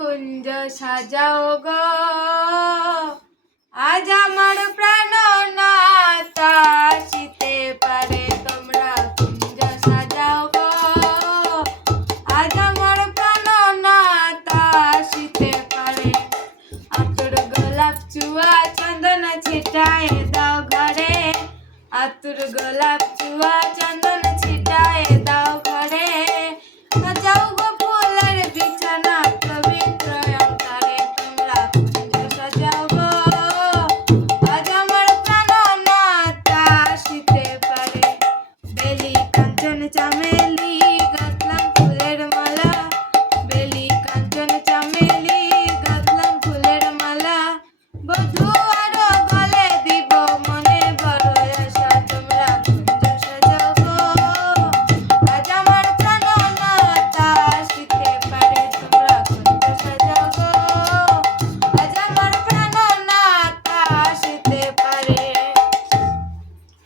কুঞ্জ সাজাও গো, আজ আমার প্রাণনাথ আসিতে পারে। তোমরা কুঞ্জ সাজাও গো, আজ আমার প্রাণনাথ আসিতে পারে। আতর গোলাপ চুয়া চন্দন ছিটায় দাও ঘরে, আতর গোলাপ